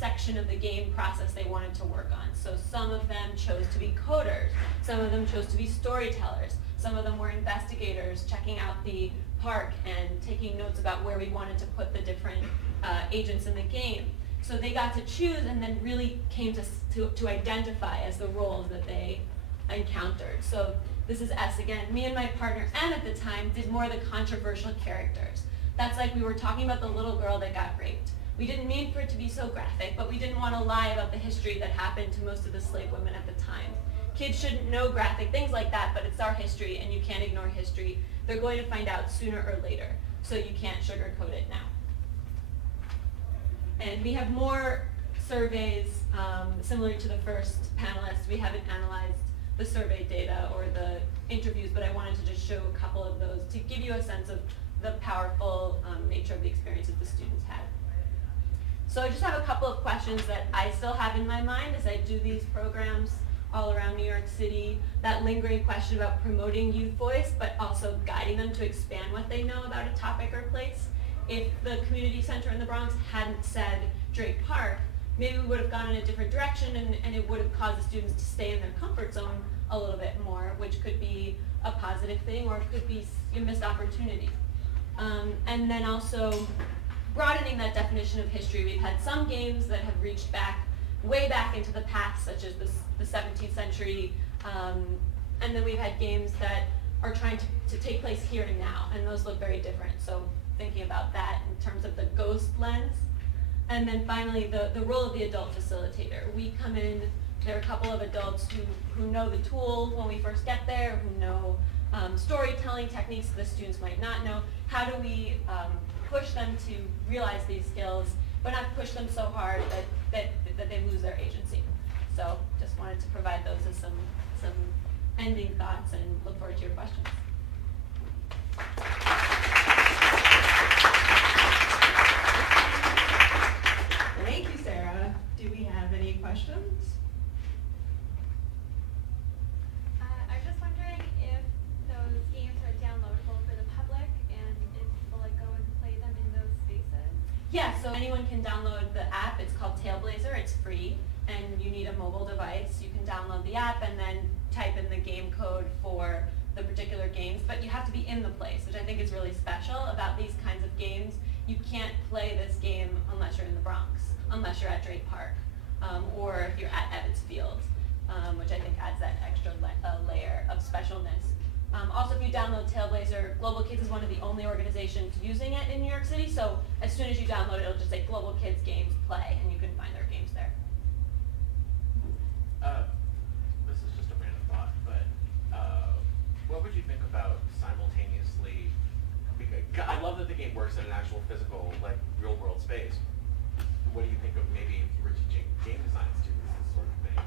section of the game process they wanted to work on. So some of them chose to be coders, some of them chose to be storytellers, some of them were investigators checking out the park and taking notes about where we wanted to put the different agents in the game. So they got to choose and then really came to identify as the roles that they encountered. So this is S again. Me and my partner Anne at the time did more of the controversial characters. That's like we were talking about the little girl that got raped. We didn't mean for it to be so graphic, but we didn't want to lie about the history that happened to most of the slave women at the time. Kids shouldn't know graphic things like that, but it's our history and you can't ignore history. They're going to find out sooner or later, so you can't sugarcoat it now. And we have more surveys similar to the first panelists. We haven't analyzed the survey data or the interviews, but I wanted to just show a couple of those to give you a sense of the powerful nature of the experiences the students had. So I just have a couple of questions that I still have in my mind as I do these programs all around New York City. That lingering question about promoting youth voice, but also guiding them to expand what they know about a topic or place. If the community center in the Bronx hadn't said Drake Park, maybe we would have gone in a different direction and it would have caused the students to stay in their comfort zone a little bit more, which could be a positive thing or it could be a missed opportunity. And then also broadening that definition of history. We've had some games that have reached back, way back into the past, such as the 17th century, and then we've had games that are trying to take place here and now, and those look very different. So thinking about that in terms of the ghost lens. And then finally, the role of the adult facilitator. We come in, there are a couple of adults who know the tool when we first get there, who know storytelling techniques that the students might not know. How do we push them to realize these skills, but not push them so hard that they lose their agency? So just wanted to provide those as some ending thoughts and look forward to your questions. Thank you, Sarah. Do we have any questions? I'm just wondering if those games are downloadable for the public and if people go and play them in those spaces. Yeah, so anyone can download the app. It's called TailBlaze. It's free, and you need a mobile device. You can download the app and then type in the game code for the particular games, but you have to be in the place, which I think is really special about these kinds of games. You can't play this game unless you're in the Bronx, unless you're at Drake Park, or if you're at Ebbets Field, which I think adds that extra layer of specialness. Also, if you download TailBlaze, Global Kids is one of the only organizations using it in New York City, so as soon as you download it, it'll just say Global Kids Games Play, and you can find their games there. This is just a random thought, but what would you think about simultaneously, I love that the game works in an actual physical, real world space. What do you think of maybe if you were teaching game design students this sort of thing,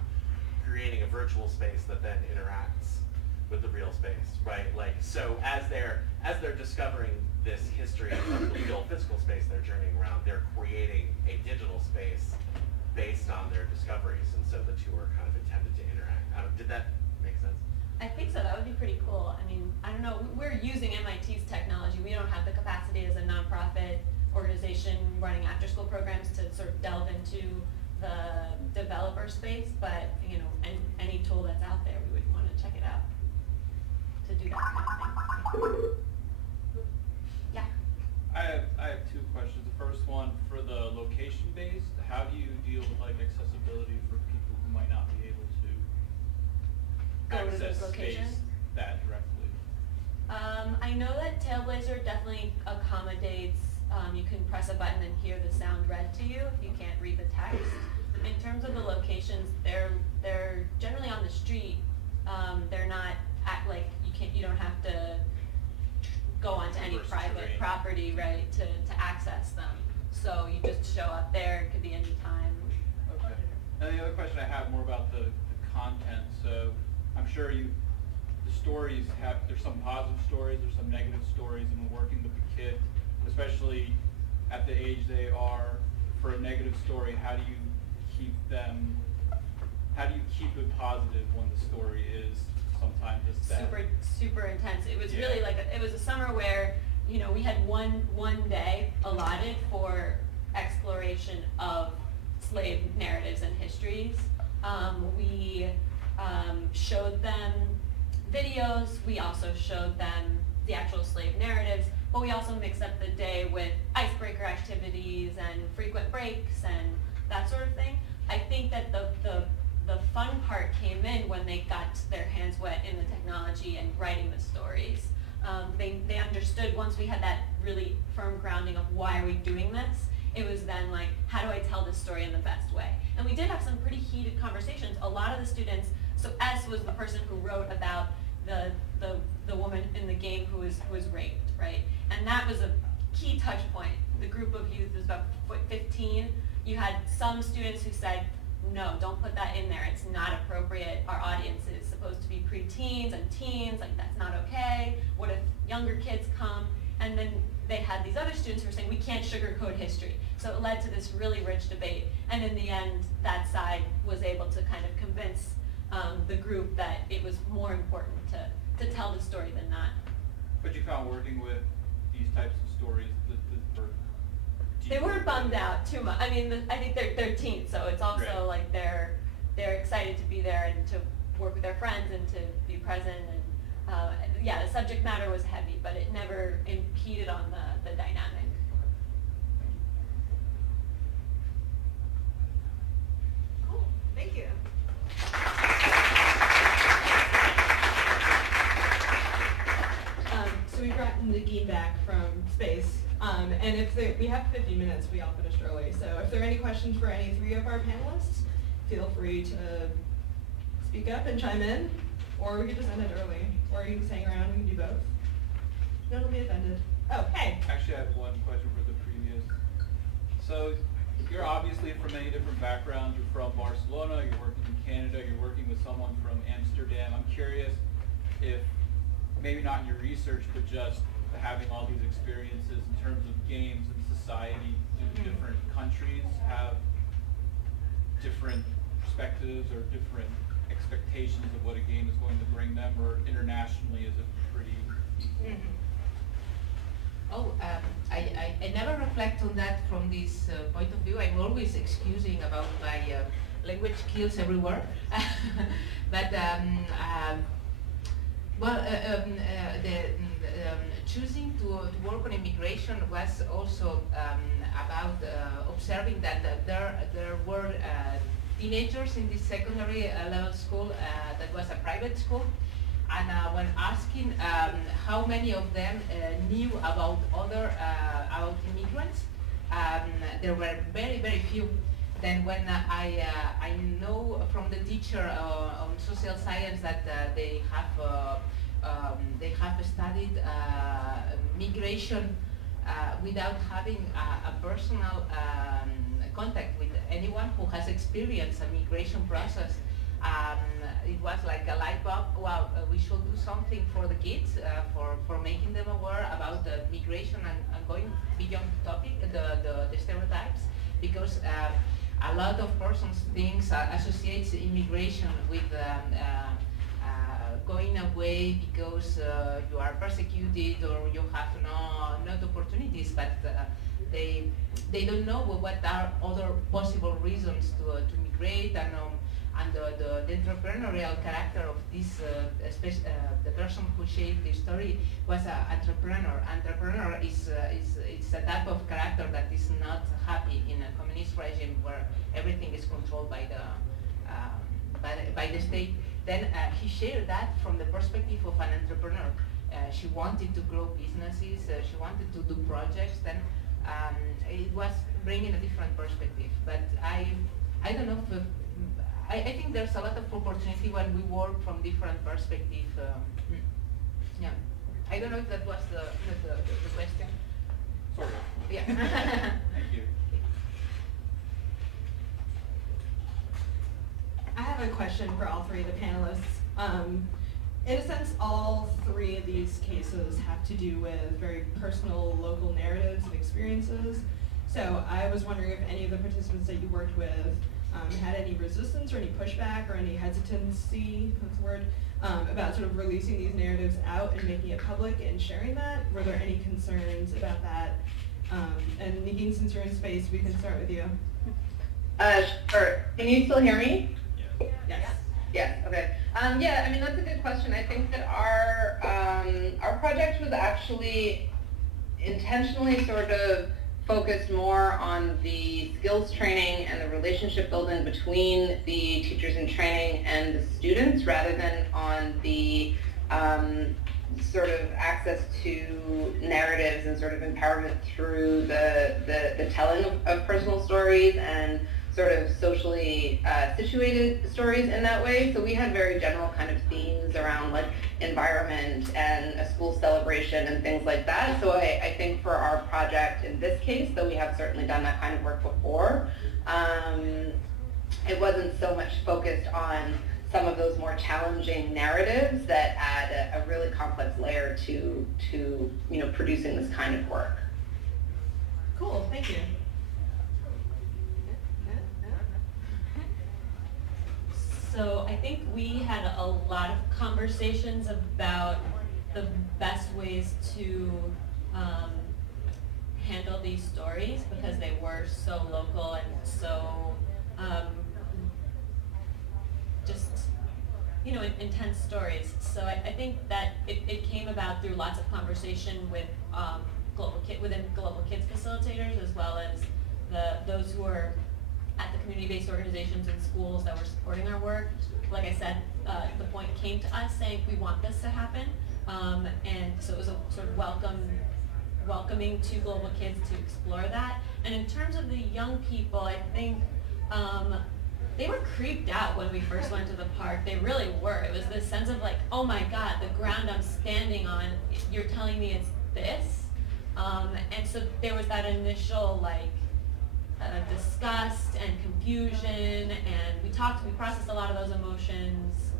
creating a virtual space that then interacts with the real space, right? So as they're discovering this history of the real physical space they're journeying around, they're creating a digital space based on their discoveries, and so the two are kind of intended to interact. Did that make sense? I think so. That would be pretty cool. I mean, I don't know. We're using MIT's technology. We don't have the capacity as a nonprofit organization running after-school programs to sort of delve into the developer space, but any tool that's out there, we would want to check it out to do that kind of thing. Yeah. I have two questions. The first one, for the location-based, how do you deal with accessibility for people who might not be able to Go to access those locations? space that directly? I know that TailBlaze definitely accommodates, you can press a button and hear the sound read to you if you can't read the text. In terms of the locations, they're generally on the street. They're not you don't have to go onto any private property, right, to access them. So you just show up there. It could be any time. Okay. And the other question I have more about the content. So I'm sure the stories there's some positive stories, there's some negative stories, and when working with the kids, especially at the age they are, for a negative story, how do you keep it positive when the story is sometimes just sad? Super intense. It was really it was a summer where we had one day allotted for exploration of slave narratives and histories. We showed them videos, we also showed them the actual slave narratives, but we also mixed up the day with icebreaker activities and frequent breaks and that sort of thing. I think that the fun part came in when they got their hands wet in the technology and writing the stories. They understood once we had that really firm grounding of why are we doing this, it was then like, how do I tell this story in the best way? And we did have some pretty heated conversations. A lot of the students, so S was the person who wrote about the woman in the game who was raped, right? And that was a key touch point. The group of youth was about 15. You had some students who said, no, don't put that in there. It's not appropriate. Our audience is supposed to be preteens and teens. Like, that's not okay. What if younger kids come? And then they had these other students who were saying, we can't sugarcoat history. So it led to this really rich debate. And in the end, that side was able to kind of convince the group that it was more important to tell the story than not. But you found working with these types of stories they weren't bummed out too much. I mean, I think they're teens, so it's also right. like they're excited to be there and to work with their friends and to be present. And yeah, the subject matter was heavy, but it never impeded on the dynamic. Cool, thank you. So we brought Negin back from space. And if we have 50 minutes, we all finished early. So if there are any questions for any three of our panelists, feel free to speak up and chime in, or we could just end it early, or you can hang around. We can do both. No one will be offended. Oh, hey. Actually, I have one question for the previous. So you're obviously from many different backgrounds. You're from Barcelona. You're working in Canada. You're working with someone from Amsterdam. I'm curious if, maybe not in your research, but just having all these experiences in terms of games and society, do different countries have different perspectives or different expectations of what a game is going to bring them, or internationally is it pretty equal? I never reflect on that from this point of view. I'm always excusing about my language skills everywhere. But choosing to work on immigration was also about observing that there were teenagers in this secondary level school that was a private school, and when asking how many of them knew about about immigrants, there were very, very few. Then when I know from the teacher on social science that they have studied migration without having a personal contact with anyone who has experienced a migration process. It was like a light bulb. Wow, we should do something for the kids, for making them aware about the migration and going beyond the topic, the stereotypes, because a lot of persons things associates immigration with going away because you are persecuted or you have not opportunities, but they don't know what are other possible reasons to migrate, and the entrepreneurial character of this the person who shaped the story was an entrepreneur. Entrepreneur is a type of character that is not happy in a communist regime where everything is controlled by the state. Then he shared that from the perspective of an entrepreneur. She wanted to grow businesses, she wanted to do projects, then it was bringing a different perspective. But I don't know if, I think there's a lot of opportunity when we work from different perspectives. Yeah, I don't know if that was the question. Sort of. Yeah. Thank you. I have a question for all three of the panelists. In a sense, all three of these cases have to do with very personal, local narratives and experiences. So I was wondering if any of the participants that you worked with had any resistance or any pushback or any hesitancy, that's the word, about sort of releasing these narratives out and making it public and sharing that. Were there any concerns about that? And Negin, since you're in space, we can start with you. Sure. Can you still hear me? Yes. Yes. Okay. Yeah. I mean, that's a good question. I think that our project was actually intentionally sort of focused more on the skills training and the relationship building between the teachers in training and the students, rather than on the sort of access to narratives and sort of empowerment through the telling of personal stories and sort of socially situated stories in that way. So we had very general kind of themes around like environment and a school celebration and things like that. So I think for our project in this case, though we have certainly done that kind of work before, it wasn't so much focused on some of those more challenging narratives that add a really complex layer to producing this kind of work. Cool, thank you. So I think we had a lot of conversations about the best ways to handle these stories, because they were so local and so just, intense stories. So I think that it came about through lots of conversation with within Global Kids facilitators, as well as those who are at the community-based organizations and schools that were supporting our work. Like I said, the point came to us saying we want this to happen, and so it was a sort of welcoming to Global Kids to explore that. And in terms of the young people, I think they were creeped out when we first went to the park. They really were. It was this sense of like, oh my God, the ground I'm standing on, you're telling me it's this? And so there was that initial like disgust and confusion, and we processed a lot of those emotions.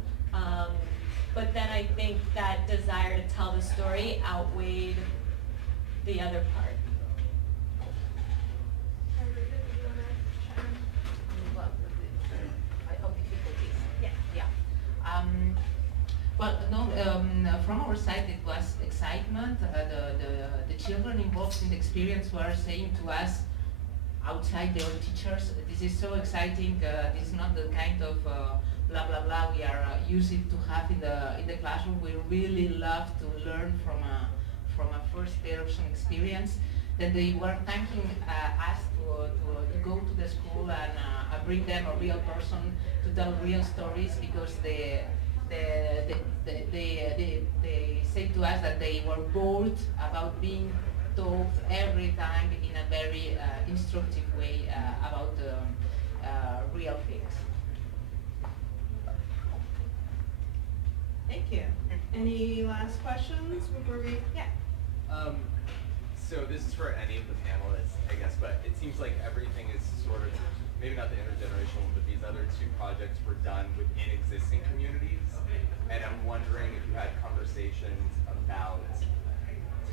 But then I think that desire to tell the story outweighed the other part. Well, no, from our side it was excitement. The children involved in the experience were saying to us, outside their teachers, this is so exciting, this is not the kind of blah blah blah we are used to have in the classroom. We really love to learn from a first person experience. Then they were thanking us to go to the school and bring them a real person to tell real stories, because they say to us that they were bored about being told every time in a very instructive way about real things. Thank you. Any last questions before we? Yeah. So this is for any of the panelists, I guess, but it seems like everything is sort of, maybe not the intergenerational, but these other two projects were done within existing communities. And I'm wondering if you had conversations about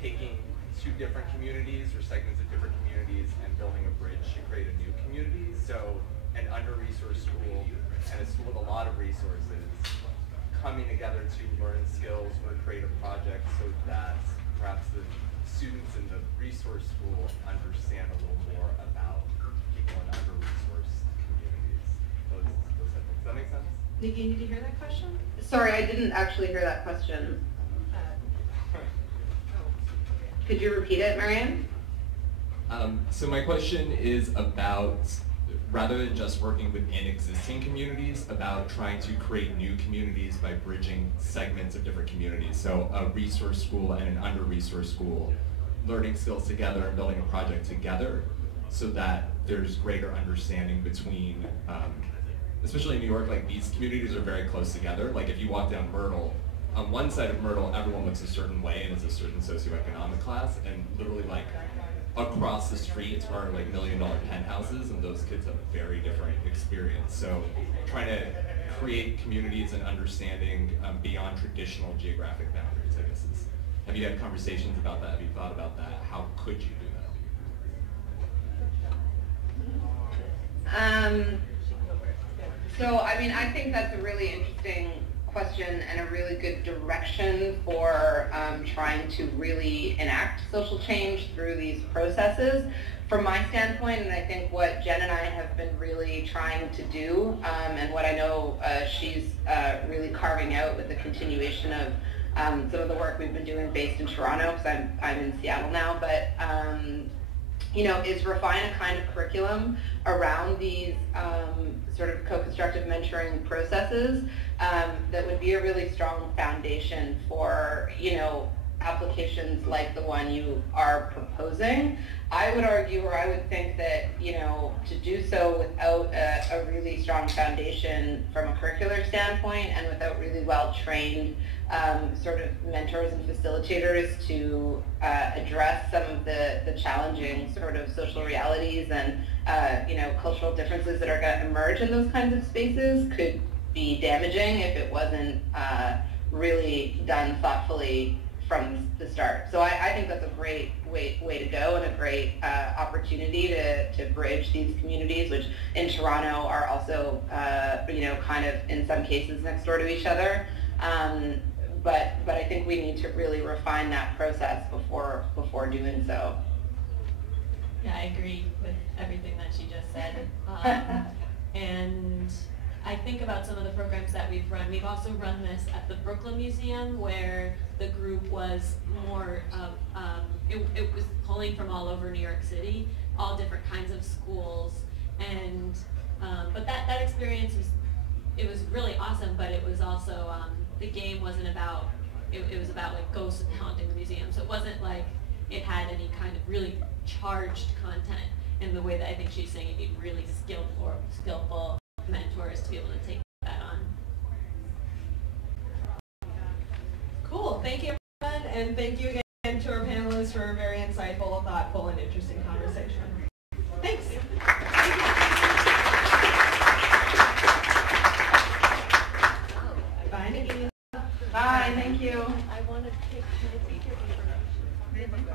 taking two different communities or segments of different communities and building a bridge to create a new community. So an under-resourced school and a school with a lot of resources coming together to learn skills or create a project so that perhaps the students in the resource school understand a little more about people in under-resourced communities. Those type of things. Does that make sense? Negin, did you hear that question? Sorry, I didn't actually hear that question. Could you repeat it, Marianne? So my question is about, rather than just working within existing communities, about trying to create new communities by bridging segments of different communities. So a resource school and an under-resourced school learning skills together and building a project together, so that there's greater understanding between, especially in New York, like these communities are very close together. Like if you walk down Myrtle, on one side of Myrtle, everyone looks a certain way and it's a certain socioeconomic class, and literally like across the street are like $1 million penthouses, and those kids have a very different experience. So trying to create communities and understanding beyond traditional geographic boundaries, I guess is, have you had conversations about that? Have you thought about that? How could you do that? So, I mean, I think that's a really interesting question and a really good direction for trying to really enact social change through these processes. From my standpoint, and I think what Jen and I have been really trying to do, and what I know she's really carving out with the continuation of some of the work we've been doing based in Toronto, because I'm in Seattle now, but you know, is refine a kind of curriculum around these sort of co-constructive mentoring processes that would be a really strong foundation for, you know, applications like the one you are proposing. I would argue, or I would think that, you know, to do so without a really strong foundation from a curricular standpoint and without really well-trained sort of mentors and facilitators to address some of the challenging sort of social realities and, you know, cultural differences that are going to emerge in those kinds of spaces could be damaging if it wasn't really done thoughtfully from the start. So I think that's a great way to go and a great opportunity to bridge these communities, which in Toronto are also, you know, kind of in some cases next door to each other. But I think we need to really refine that process before doing so. Yeah, I agree with everything that she just said. And I think about some of the programs that we've run. We've also run this at the Brooklyn Museum, where the group was more of, it was pulling from all over New York City, all different kinds of schools. And, but that experience it was really awesome, but it was also, the game wasn't about, it was about like ghosts and haunting the museum. So it wasn't like it had any kind of really charged content in the way that I think she's saying you need really skillful mentors to be able to take that on. Cool, thank you everyone, and thank you again to our panelists for a very insightful, thoughtful, and interesting conversation. Thanks. Bye, Negin. Bye, thank you. I want to take teacher information.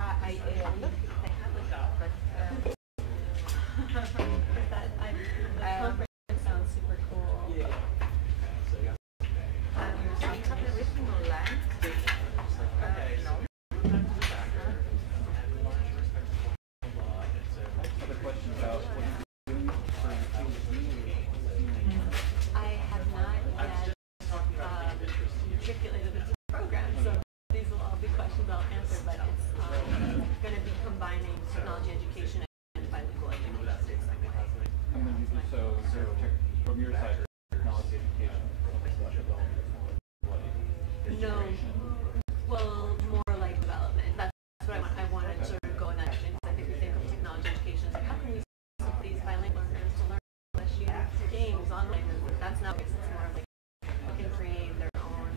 I have a job, but the conference sounds super cool. Yeah. Do we have the original land? No. Other question about what you do for I have not yet matriculated into the program, so these will all be questions I'll answer, but it's going to be combining technology education and bilingual education. So from your side, technology education. No, well, more like development. That's what I want. I want to sort of go in that direction. I think we think of technology education as like, how can we use these bilingual learners to learn English, use games, online. That's not. It's more like they can create their own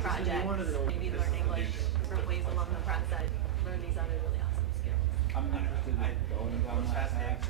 projects, maybe learn English different ways along the process, learn these other really awesome skills. I'm interested in going down that path.